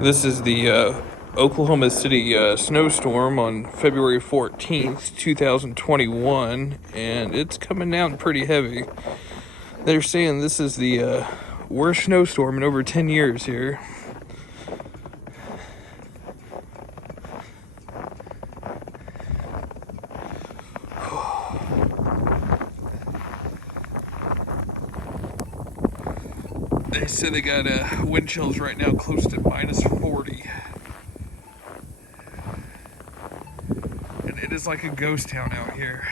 This is the Oklahoma City snowstorm on February 14th, 2021, and it's coming down pretty heavy. They're saying this is the worst snowstorm in over 10 years here. They say they got wind chills right now close to minus 40. And it is like a ghost town out here.